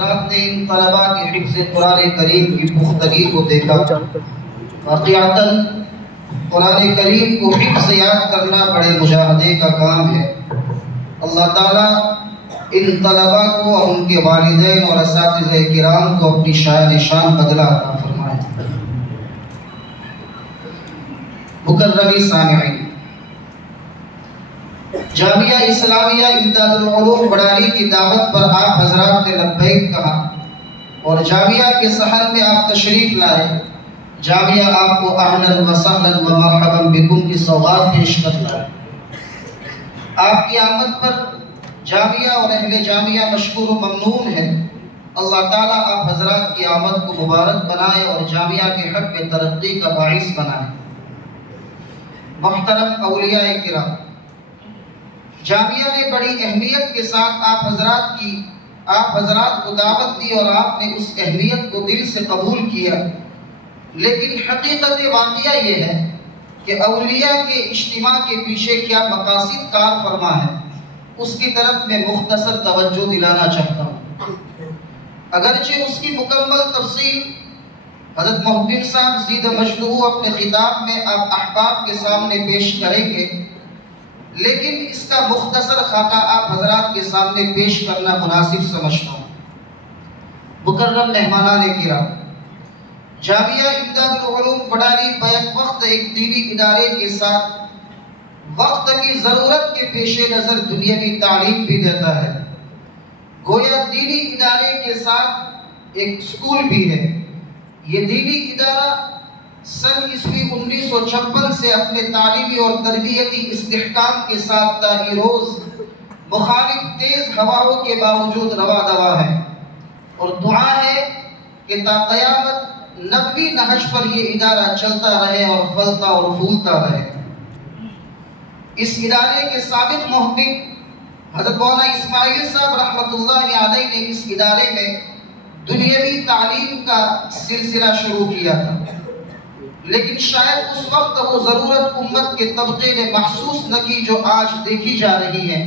ने इन तलबा के हिफ्ज़ कुरान करीम की पुख्तगी को देखा। वाक़िअतन कुरान करीम को हिफ्ज़ याद करना बड़े मुजाहदे का काम है। अल्लाह ताला इन तलबा को और उनके वालिदैन और असातिज़े किराम को अपनी शान शान बदला अता फरमाए। मुकर्रमी सामिईन, जामिया इस्लामिया इमदादुल उलूम बड़ाली की दावत पर आप हजरात ने लब्बैक कहा और जामिया के सहन में आप तशरीफ लाए। जामिया आपको अहलन व सहलन व मरहबन बिकुम की सौगात पेश करता है। आपकी आमद पर जामिया और अहले जामिया मशकूर व ममनून है। अल्लाह ताला आप हजरात की आमद को मुबारक बनाए और जामिया के हक में तरक्की का बाइस बनाए। मुहतरम औलिया किराम, जामिया ने बड़ी अहमियत के साथ आप हजरात को दावत दी और आपने उस अहमियत को दिल से कबूल किया। लेकिन हकीकत वाक़िया ये है कि औलिया के इज्तिमा के पीछे क्या मकासिद कार फरमा है, उसकी तरफ मैं मुख्तसर तवज्जो दिलाना चाहता हूँ। अगरचे उसकी मुकम्मल तफसील हज़रत मोहब्बिन साहब ज़ीद मजदूह अपने खिताब में आप अहबाब के सामने पेश करेंगे, लेकिन इसका मुख्तसर खाका आप हजरात के सामने पेश करना मुनासिब समझता हूँ। मुकर्रम मेहमानान किराम, जामिया इमदादुल उलूम बड़ाली बैक वक्त एक दीनी इदारे के साथ वक्त की जरूरत के पेशे नजर दुनियावी तालीम भी देता है। गोया दीनी इदारे के साथ एक स्कूल भी है। ये दीनी इदारा सन ईस्वी 1956 से अपने तालीमी और तरबियती इस्तिहकाम के साथ ताई-रोज मुखालिफ तेज हवाओं के बावजूद रवा दवा है और दुआ है कि ता क़यामत नबवी नहज पर ये इदारा चलता रहे और फलता और फूलता रहे। इस इदारे के साबिक़ मुहब्बिन हज़रत मौलाना इस्माइल साहब रहमतुल्लाहि अलैहि ने इस इदारे में दुनियावी तालीम का सिलसिला शुरू किया था, लेकिन शायद उस वक्त वो जरूरत उम्मत के तबके ने महसूस न की जो आज देखी जा रही है।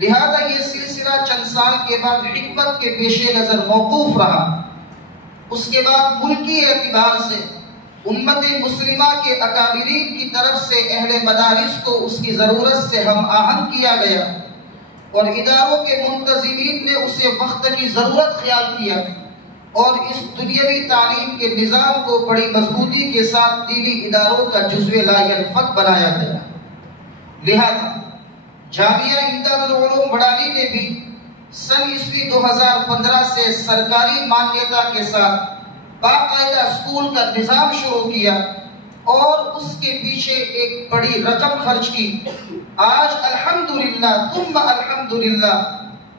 लिहाजा ये सिलसिला चंद साल के बाद हिकमत के पेशे नजर मौकूफ रहा। उसके बाद मुल्की एतबार से उम्मत मुस्लिमा के अकाबिरीन की तरफ से अहले मदारिस को उसकी जरूरत से हम आहंग किया गया और इदारों के मुंतज़िमीन ने उसे वक्त की जरूरत ख्याल किया और इस दुनियावी तालीम के निज़ाम को बड़ी मजबूती के साथ दीनी इदारों का जुज़्वे ला यनफ़क बनाया गया। लिहाजा जामिया इमदादुल उलूम बड़ाली ने भी सन ईस्वी 2015 से सरकारी मान्यता के साथ बाकायदा स्कूल का निज़ाम शुरू किया और उसके पीछे एक बड़ी रकम खर्च की। आज अल्हम्दुलिल्लाह तुम्मा अल्हम्दुलिल्लाह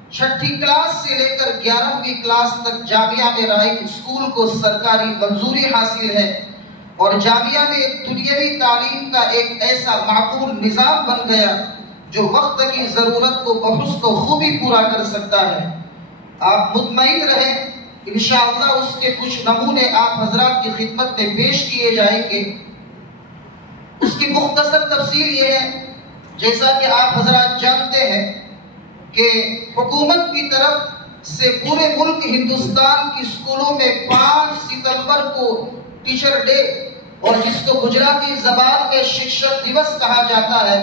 छठी क्लास से लेकर 11वीं क्लास तक जामिया में राइट स्कूल को सरकारी मंजूरी हासिल है और जामिया में दुनियावी तालीम का एक ऐसा माकूल निज़ाम बन गया जो वक्त की जरूरत को बहुस्न खूबी पूरा कर सकता है। आप मुतमईन रहें, इंशाअल्लाह उसके कुछ नमूने आप हजरात की खिदमत में पेश किए जाएंगे। उसकी मुख्तसर तफसील ये है, जैसा कि आप हजरात जानते हैं कि हुकूमत की तरफ से पूरे मुल्क हिंदुस्तान की स्कूलों में 5 सितंबर को टीचर डे और जिसको गुजराती जबान में शिक्षक दिवस कहा जाता है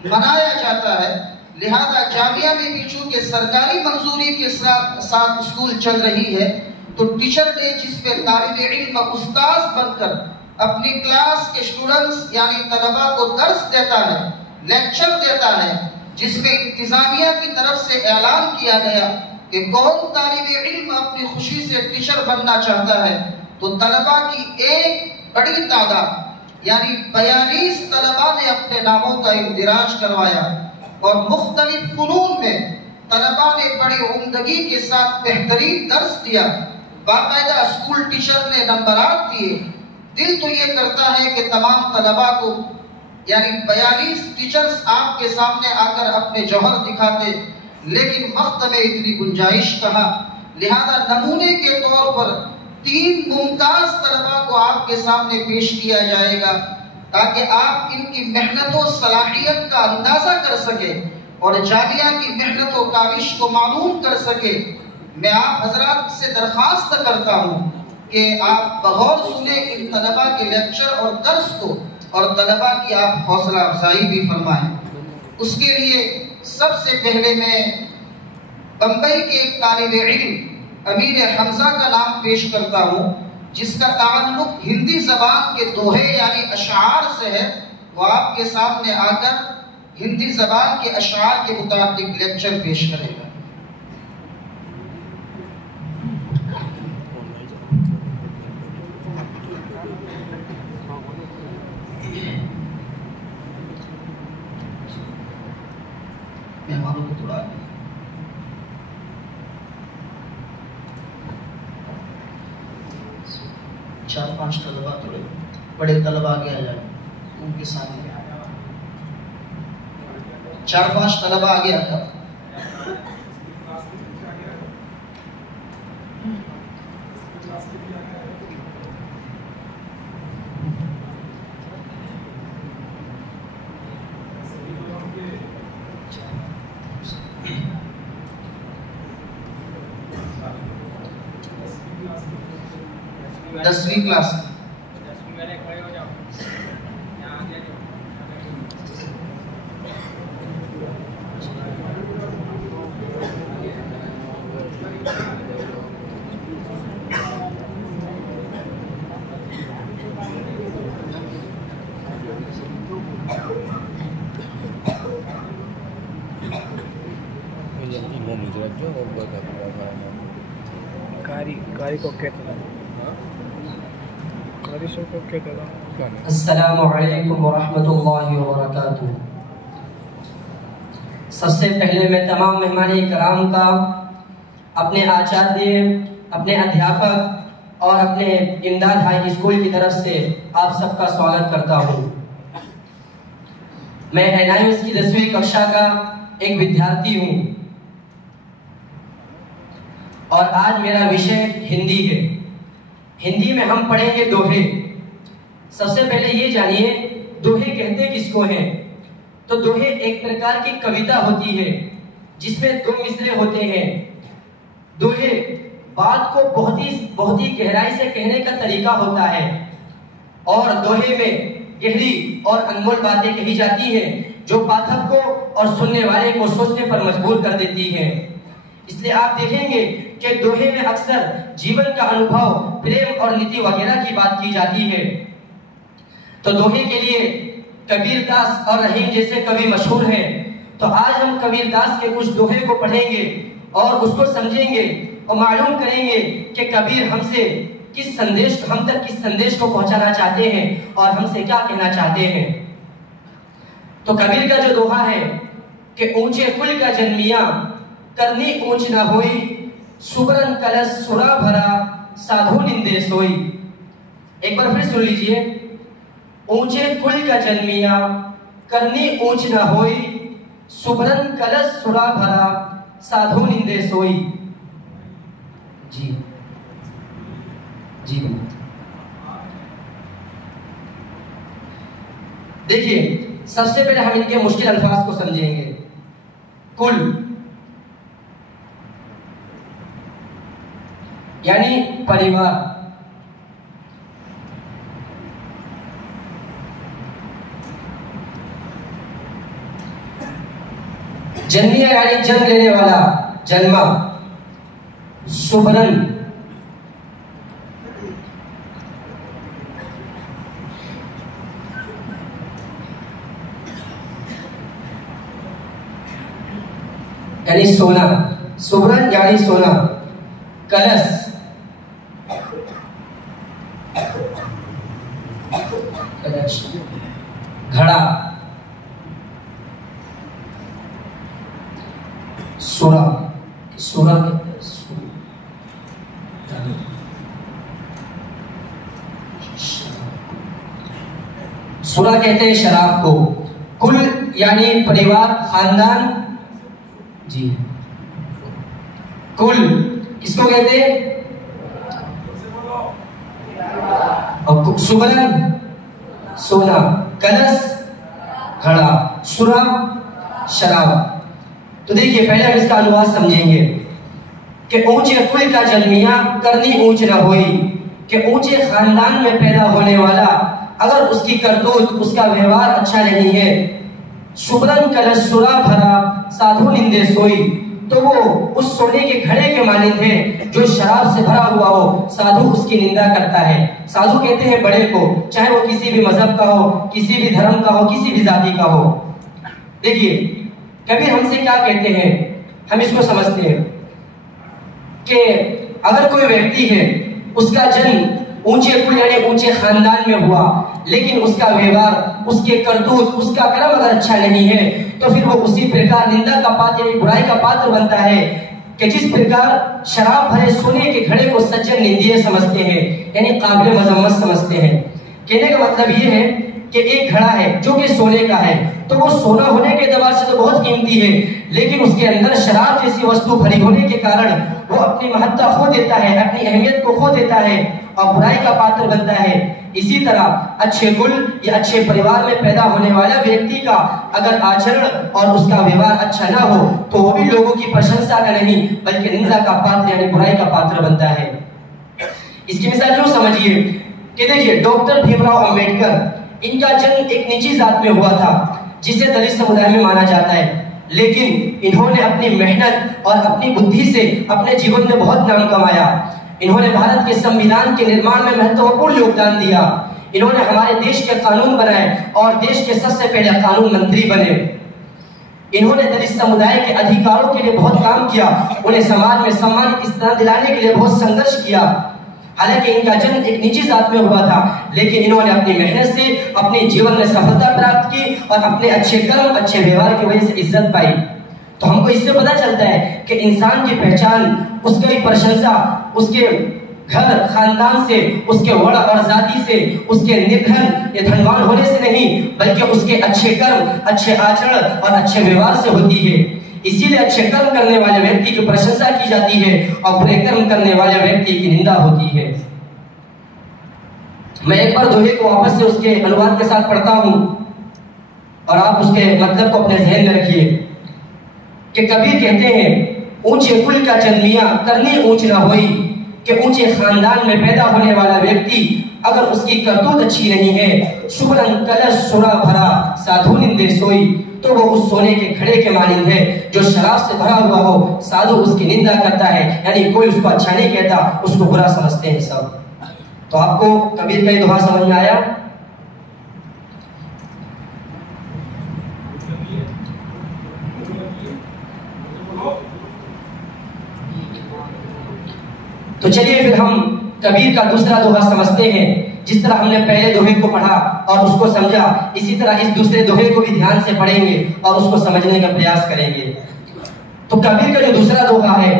मनाया जाता है। लिहाजा जामिया में भी चूंकि सरकारी मंजूरी के साथ स्कूल चल रही है तो टीचर डे जिसमें तालिब इल्म उस्ताद बनकर अपनी क्लास के स्टूडेंट्स यानी तलबा को दर्स देता है, लेक्चर देता है, जिसमें इंतजामिया की तरफ से ऐलान किया गया कि कौन तालिब इल्म अपनी खुशी से टीचर बनना चाहता है तो तलबा की एक बड़ी तादाद यानी 42 तलबा ने अपने नामों का इंदिराज करवाया और मुख्तलिफ फनून में तलबा ने बड़ी उम्दगी के साथ बेहतरीन दर्स दिया। बाकायदा स्कूल टीचर ने नंबरात दिए। दिल तो ये करता है कि तमाम तलबा को यानी 42 टीचर्स आपके सामने आकर अपने जौहर दिखाते, लेकिन वक्त में इतनी गुंजाइश कहा। लिहाजा नमूने के तौर पर 3 मुमताज तलबा को आपके सामने पेश किया जाएगा ताकि आप इनकी मेहनत और सलाहियत का अंदाजा कर सके और जामिया की मेहनत और काविश को मालूम कर सके। मैं आप हजरात से दरख्वास्त करता हूँ कि आप बगौर सुने इन तलबा के लेक्चर और दर्स को, और तलबा की आप हौसला अफजाई भी फरमाएं। उसके लिए सबसे पहले मैं बम्बई के एक तालिब इल्म अमीर हमजा का नाम पेश करता हूँ, जिसका ताल्लुक हिंदी ज़बान के दोहे यानी अशार से है। वो आपके सामने आकर हिंदी ज़बान के अशार के मुताबिक लेक्चर पेश करेगा। मेहमानों को थोड़ा 4-5 तलबा, थोड़े बड़े तलबा आगे आ जाए, उनके सामने 4-5 तलबा आगे आता। दसवीं क्लास अस्सलामु अलैकुम वरहमतुल्लाहि वबरकातुहू। सबसे पहले मैं तमाम मेहमान इकराम का, अपने आचार्य, अपने अध्यापक और अपने इमदाद हाई स्कूल की तरफ से आप सबका स्वागत करता हूँ। मैं NIOS की 10वीं कक्षा का एक विद्यार्थी हूँ और आज मेरा विषय हिंदी है। हिंदी में हम पढ़ेंगे दोहे। सबसे पहले ये जानिए दोहे कहते किसको हैं। तो दोहे एक प्रकार की कविता होती है जिसमें 2 मिसरे होते हैं। दोहे बात को बहुत ही गहराई से कहने का तरीका होता है और दोहे में गहरी और अनमोल बातें कही जाती हैं जो पाठक को और सुनने वाले को सोचने पर मजबूर कर देती हैं। इसलिए आप देखेंगे कि दोहे में अक्सर जीवन का अनुभव, प्रेम और नीति वगैरह की बात की जाती है। तो दोहे के लिए कबीर दास और रहीम जैसे कवि मशहूर हैं। तो आज हम कबीर दास के कुछ दोहे को पढ़ेंगे और उसको समझेंगे और मालूम करेंगे कि कबीर हम तक किस संदेश को पहुंचाना चाहते हैं और हमसे क्या कहना चाहते हैं। तो कबीर का जो दोहा है कि ऊंचे कुल का जन्मिया, करनी ऊंच ना होई, सुबरन कलश सुरा भरा, साधु निंदे सोई। एक बार फिर सुन लीजिए। ऊंचे कुल का जन्मिया, करनी ऊंच ना होई, सुबरन कलश सुरा भरा, साधु निंदे सोई। जी जी देखिए, सबसे पहले हम इनके मुश्किल अल्फाज को समझेंगे। कुल यानी परिवार, जन्मिया यानी जन्म लेने वाला, जन्मा। सुबरन यानी सोना, सुबरन यानी सोना। कलश घड़ा, सुरा, सुरा सुरा कहते हैं शराब को। कुल यानी परिवार, खानदान। जी, कुल किसको कहते हैं? और सुबरन सोना, कलश घड़ा, सुरा शराब। तो देखिए, पहले हम इसका अनुवाद समझेंगे। कि ऊंचे कुल का जन्मिया करनी ऊंच न होई, कि ऊंचे खानदान में पैदा होने वाला अगर उसकी करतूत उसका व्यवहार अच्छा नहीं है, शुभ्रन कलश सुरा भरा साधु निंदे सोई, तो वो उस सोने के घड़े के मानिंद है जो शराब से भरा हुआ हो, साधु उसकी निंदा करता है। साधु कहते हैं बड़े को, चाहे वो किसी भी मजहब का हो, किसी भी धर्म का हो, किसी भी जाति का हो। देखिए कबीर हमसे क्या कहते हैं, हम इसको समझते हैं कि अगर कोई व्यक्ति है उसका जन्म ऊंचे कुल यानी ऊंचे खानदान में हुआ, लेकिन उसका व्यवहार, उसके करतूत, उसका कर्म अगर अच्छा नहीं है, तो फिर वो उसी प्रकार निंदा का पात्र यानी बुराई का पात्र बनता है कि जिस प्रकार शराब भरे सोने के घड़े को सज्जन निंदनीय समझते हैं, यानी काबिल मजम्मत समझते हैं। कहने का मतलब ये है कि एक घड़ा है जो कि सोने का है, तो वो सोना होने के एतबार से तो बहुत कीमती है, लेकिन उसके अंदर शराब जैसी वस्तु भरी होने के कारण वो अपनी महत्ता खो देता है, अपनी अहमियत को खो देता है और बुराई का पात्र बनता है। इसी तरह अच्छे कुल या अच्छे परिवार में पैदा होने वाला व्यक्ति का अगर आचरण और उसका व्यवहार अच्छा ना हो, तो वो भी लोगों की प्रशंसा का नहीं बल्कि निंदा का पात्र यानी बुराई का पात्र बनता है। इसकी मिसाल यूं समझिए कि देखिए डॉक्टर भीमराव अंबेडकर, इनका जन्म एक निजी जात में हुआ था जिसे दलित समुदाय में माना जाता है, लेकिन इन्होंने अपनी मेहनत और अपनी बुद्धि से अपने जीवन में बहुत नाम कमाया। इन्होंने भारत के संविधान के निर्माण में महत्वपूर्ण योगदान दिया। इन्होंने हमारे देश के कानून बनाए और देश के सबसे पहले कानून मंत्री बने। इन्होंने दलित समुदाय के अधिकारों के लिए बहुत काम किया, उन्हें समाज में सम्मान इस तरह दिलाने के लिए बहुत संघर्ष किया। हालांकि इनका जन्म एक निजी जात में हुआ था, लेकिन इन्होंने अपनी मेहनत से अपने जीवन में सफलता प्राप्त की और अपने अच्छे कर्म, अच्छे व्यवहार की वजह से इज्जत पाई। तो हमको इससे पता चलता है कि इंसान की पहचान, उसकी प्रशंसा उसके घर खानदान से, उसके वर्ण और जाति से, उसके निर्धन या धनवान होने से नहीं, बल्कि उसके अच्छे कर्म, अच्छे आचरण और अच्छे व्यवहार से होती है। इसीलिए अच्छे कर्म करने वाले व्यक्ति की प्रशंसा की जाती है और बुरे कर्म करने वाले व्यक्ति की निंदा होती है। मैं एक बार दोहे को वापस से उसके अनुवाद के साथ पढ़ता हूं और आप उसके मतलब को अपने जहन में रखिए कि कबीर कहते हैं, ऊंचे कुल का जन्मिया करनी ऊंच न होई, कि ऊंचे खानदान में पैदा होने वाला व्यक्ति अगर उसकी करतूत अच्छी नहीं है, शुभ्रन कलश सुरा भरा साधु निंदे सोई, तो वो उस सोने के घड़े के मानिंद है जो शराब से भरा हुआ हो, साधु उसकी निंदा करता है, यानी कोई उसको अच्छा नहीं कहता, उसको बुरा समझते हैं सब। तो आपको कबीर का ये दोहा समझ में आया? तो चलिए फिर हम कबीर का दूसरा दोहा समझते हैं। जिस तरह हमने पहले दोहे को पढ़ा और उसको समझा, इसी तरह इस दूसरे दोहे को भी ध्यान से पढ़ेंगे और उसको समझने का प्रयास करेंगे। तो कबीर का जो दूसरा दोहा है,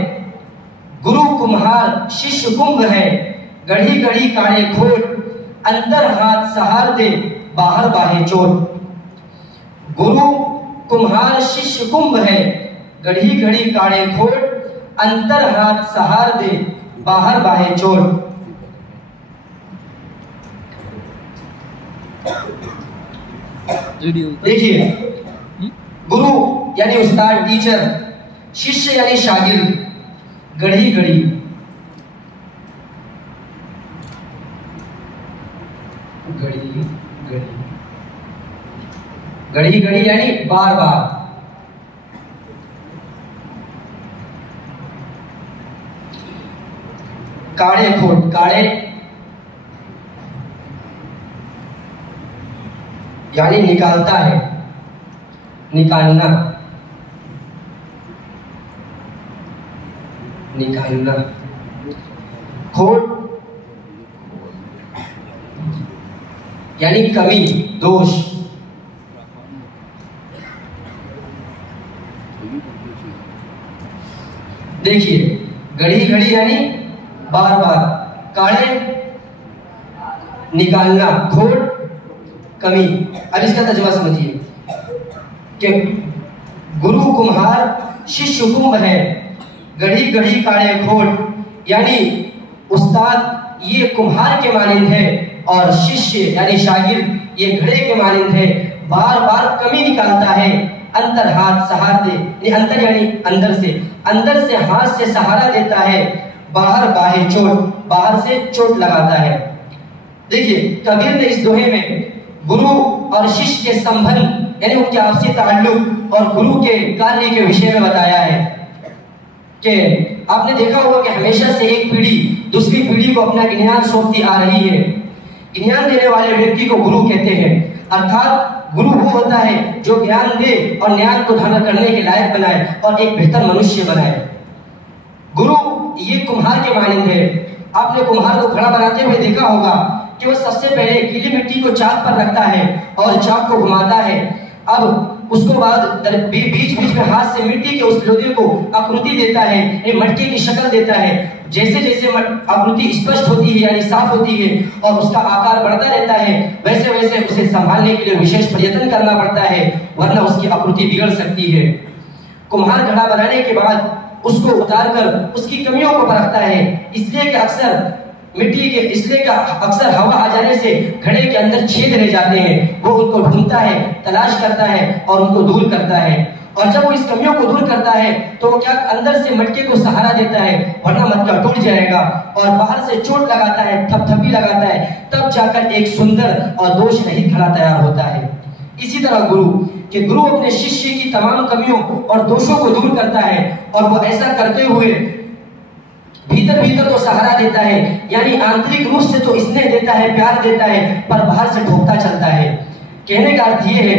गुरु कुम्हार शिष्य कुंभ है, गढ़ी गढ़ी काढ़े खोट, अंदर हाथ सहार दे बाहर बाहे चोट। गुरु कुम्हार शिष्य कुंभ है, गढ़ी गढ़ी काढ़े खोट, अंतर हाथ सहार दे बाहर बाहे चोट। देखिए, गुरु यानी उस्ताद, टीचर, शिष्य यानी शागिर्द, गढ़ी गढ़ी, गढ़ी गढ़ी, गढ़ी गढ़ी यानी बार बार, काढ़े खोट, काढ़े यानी निकालता है, निकालना, निकालना, खोट यानी कमी, दोष। देखिए, गढ़ी गढ़ी यानी बार बार, काढ़े निकालना, खोट कमी। अब इसका तर्जुमा समझिए कि गुरु कुम्हार शिष्य कुंभ है, गढ़ी गढ़ी काढ़े खोट, यानी उस्ताद ये कुम्हार के मानिंद है और शिष्य यानी शागिर्द ये घड़े के मानिंद है, बार बार कमी निकालता है, अंतर हाथ सहार दे, यानी अंतर यानी अंदर से हाथ से सहारा देता है, बाहर बाहे चोट, बाहर से चोट लगाता है। देखिए कबीर ने इस दोहे में गुरु और शिष्य के संबंध यानी उनके आपसी ताल्लुक और गुरु के कार्य के विषय में बताया है कि आपने देखा होगा कि हमेशा से एक पीढ़ी दूसरी पीढ़ी को अपना ज्ञान सौंपती आ रही है। ज्ञान देने वाले व्यक्ति को गुरु कहते हैं, अर्थात गुरु वो होता है जो ज्ञान दे और ज्ञान को धारण करने के लायक बनाए और एक बेहतर मनुष्य बनाए। गुरु ये कुम्हार के मानंद है। आपने कुम्हार को घड़ा बनाते हुए देखा होगा कि वो सबसे पहले गीली मिट्टी को चाक पर रखता है और चाक को घुमाता है। अब उसको बाद बीच बीच में हाथ से मिट्टी के उस लोहे को आकृति देता है, मटके की शक्ल देता है। जैसे जैसे आकृति स्पष्ट होती है यानी साफ होती है और उसका आकार बढ़ता रहता है, वैसे वैसे उसे संभालने के लिए विशेष प्रयत्न करना पड़ता है, वरना उसकी आकृति बिगड़ सकती है। कुम्हार घड़ा बनाने के बाद उसको उतार कर उसकी कमियों को परखता है, इसलिए कि अक्सर हवा आ जाने से घड़े के अंदर छेद रह जाते हैं। वो उनको ढूंढता है, तलाश करता है और उनको दूर करता है। और जब वो इस कमियों को दूर करता है तो वो क्या अंदर से मटके को सहारा देता है, वरना मटका टूट जाएगा, और बाहर से चोट लगाता है, थपथपी लगाता है, तब जाकर एक सुंदर और दोष रहित घड़ा तैयार होता है। इसी तरह गुरु अपने शिष्य की तमाम कमियों और दोषों को दूर करता है, और वो ऐसा करते हुए भीतर तो सहारा देता है, यानी आंतरिक रूप से तो स्नेह देता है, प्यार देता है, पर बाहर से ठोकता चलता है। कहने का अर्थ ये है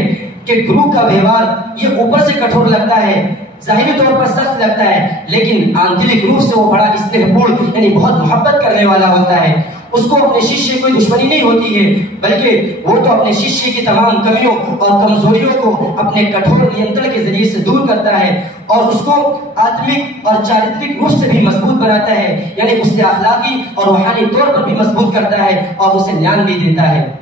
कि गुरु का व्यवहार ये ऊपर से कठोर लगता है, जाहिरी तौर पर सख्त लगता है, लेकिन आंतरिक रूप से वो बड़ा स्नेहपूर्ण यानी बहुत मोहब्बत करने वाला होता है। उसको अपने शिष्य कोई दुश्मनी नहीं होती है, बल्कि वो तो अपने शिष्य की तमाम कमियों और कमजोरियों को अपने कठोर नियंत्रण के जरिए से दूर करता है और उसको आत्मिक और चारित्रिक रूप से भी मजबूत बनाता है, यानी उससे अखलाकी और रूहानी तौर पर भी मजबूत करता है और उसे ज्ञान भी देता है।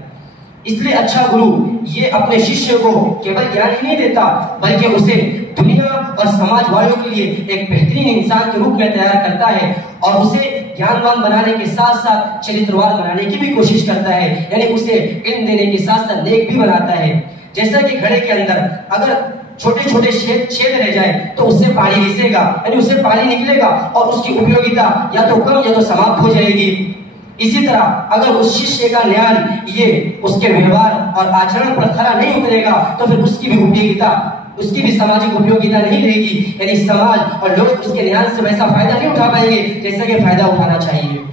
इसलिए अच्छा गुरु ये अपने शिष्य को केवल ज्ञान ही नहीं देता, बल्कि उसे दुनिया और समाज वालों के लिए एक बेहतरीन इंसान के रूप में तैयार करता है और उसे ज्ञानवान बनाने के साथ साथ चरित्रवान बनाने की भी कोशिश करता है, यानी उसे इल्म देने के साथ साथ नेक भी बनाता है। जैसा कि घड़े के अंदर अगर छोटे छोटे छेद रह जाए तो उससे पानी रिसेगा, यानी उससे पानी निकलेगा और उसकी उपयोगिता या तो कम या तो समाप्त हो जाएगी। इसी तरह अगर उस शिष्य का ज्ञान ये उसके व्यवहार और आचरण पर खरा नहीं उतरेगा तो फिर उसकी भी उपयोगिता, उसकी भी सामाजिक उपयोगिता नहीं रहेगी, यानी समाज और लोग उसके ज्ञान से वैसा फायदा नहीं उठा पाएंगे जैसा कि फायदा उठाना चाहिए।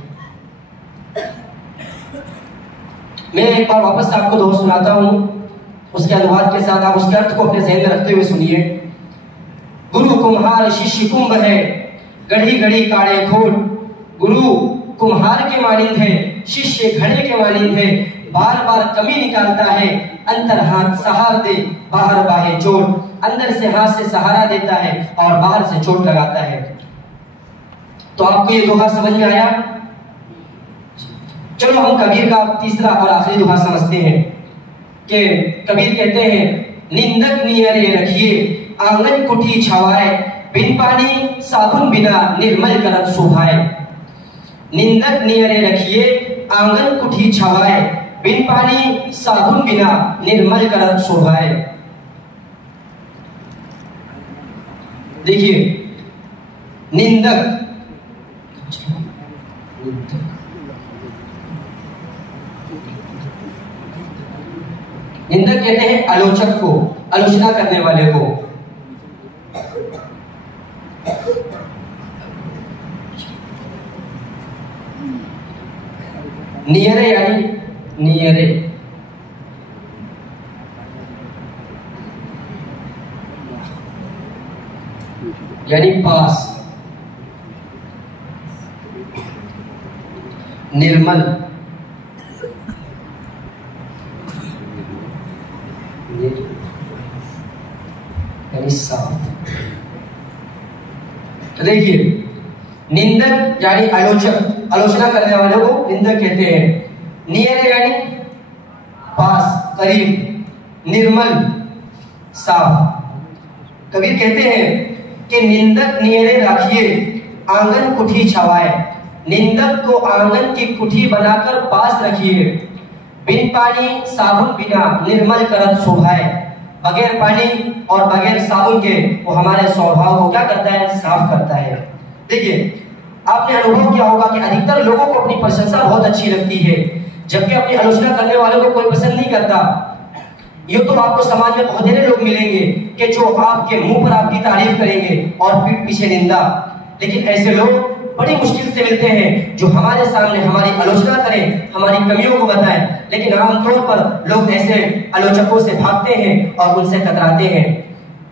मैं एक बार वापस आपको दोहा सुनाता हूं, उसके अनुवाद के साथ आप उसके अर्थ को अपने ज़हन में रखते हुए सुनिए। गुरु कुम्हार शिष्य कुंभ है, गढ़ी गढ़ी काढ़े खोट। गुरु कुम्हार के मानिंद है, शिष्य घड़े के मानिंद है, बार बार कमी निकालता है, अंतर हाथ सहार दे, बाहर बाहे चोट। अंदर से हाथ से सहारा देता है और बाहर से चोट लगाता है। तो आपको ये दोहा समझ में आया? चलो हम कबीर का तीसरा और आखिरी दोहा समझते हैं कि कबीर कहते हैं, निंदक नियरे रखिए आंगन कुटी छवाए, बिन पानी साबुन बिना निर्मल करत शोभाए। निंदक नियरे रखिए आंगन कुठी छवाए, बिन पानी साबुन बिना निर्मल करत शोभाए। देखिए निंदक कहते हैं आलोचक को, आलोचना करने वाले को। नियरे यानी नियरे यानी पास, निर्मल यानी साफ। तो देखिए निंदक यानी आलोचक, आलोचना करने वाले को निंदक कहते हैं। नियर यानी पास, करीब, निर्मल, साफ। कबीर कहते हैं कि निंदक नियरे रखिए आंगन कुठी छवाए। निंदक को आंगन की कुठी बनाकर पास रखिए, बिन पानी साबुन बिना निर्मल करत शोभाए। बगैर पानी और बगैर साबुन के वो हमारे स्वभाव को क्या करता है, साफ करता है। देखिए, आपने अनुभव किया होगा कि अधिकतर लोगों को अपनी प्रशंसा बहुत अच्छी लगती है, जबकि अपनी आलोचना करने वालों को कोई पसंद नहीं करता। ये तो आपको समाज में बहुत सारे लोग मिलेंगे कि जो आपके मुंह पर आपकी तारीफ करेंगे और पीठ पीछे निंदा, लेकिन ऐसे लोग बड़ी मुश्किल से मिलते हैं जो हमारे सामने हमारी आलोचना करें, हमारी कमियों को बताएं। लेकिन आमतौर पर लोग ऐसे आलोचकों से भागते हैं और उनसे कतराते हैं।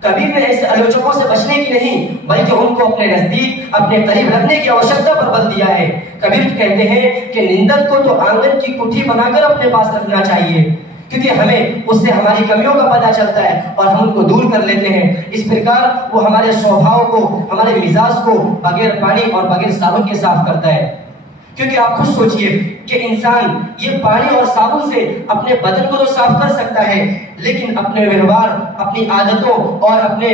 कभी भी ऐसे आलोचकों से बचने की नहीं, बल्कि उनको अपने नजदीक, अपने करीब रखने की आवश्यकता पर बल दिया है। कबीर कहते हैं कि निंदक को तो आंगन की कुठी बनाकर अपने पास रखना चाहिए, क्योंकि हमें उससे हमारी कमियों का पता चलता है और हम उनको दूर कर लेते हैं। इस प्रकार वो हमारे स्वभाव को, हमारे मिजाज को बगैर पानी और बगैर साबुन के साफ करता है। क्योंकि आप खुद सोचिए कि इंसान ये पानी और साबुन से अपने बदन को तो साफ कर सकता है, लेकिन अपने व्यवहार, अपनी आदतों और अपने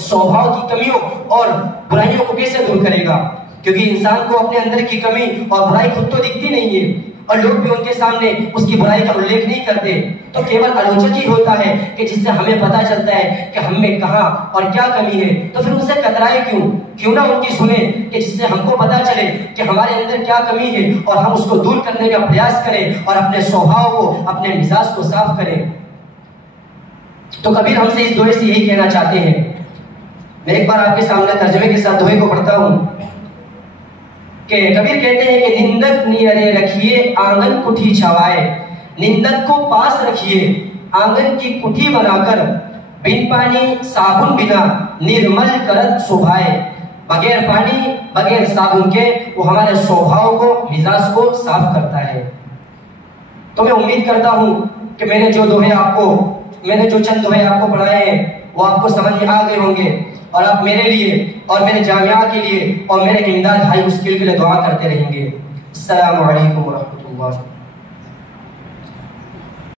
स्वभाव की कमियों और बुराइयों को कैसे दूर करेगा? क्योंकि इंसान को अपने अंदर की कमी और बुराई खुद तो दिखती नहीं है और लोग भी उनके सामने उसकी बुराई का उल्लेख नहीं करते। तो केवल आलोचक ही होता है कि जिससे हमें पता चलता है कि हम में कहां और क्या कमी है। तो फिर उनसे कतराए क्यों ना उनकी सुने, कि जिससे हमको पता चले कि हमारे अंदर क्या कमी है और हम उसको दूर करने का प्रयास करें और अपने स्वभाव को, अपने मिजाज को साफ करें। तो कबीर हमसे इस दोहे से यही कहना चाहते हैं। मैं एक बार आपके सामने तर्जुमे के साथ दोहे को पढ़ता हूं कि कबीर कहते हैं कि निंदक नियरे रखिए आंगन कुठी छवाए, निंदक को पास रखिए आंगन की कुठी बनाकर, बिन पानी साबुन बिना निर्मल करत शोभाए। बगैर पानी बगैर साबुन के वो हमारे स्वभाव को, मिजाज को साफ करता है। तो मैं उम्मीद करता हूं कि मैंने जो चंद दोहे आपको पढ़ाए हैं वो आपको समझ में आ गए होंगे और आप मेरे लिए और मेरे जामिया के लिए और मेरे इमदाद हाई स्कूल के लिए दुआ करते रहेंगे। अस्सलामु अलैकुम व रहमतुल्लाह।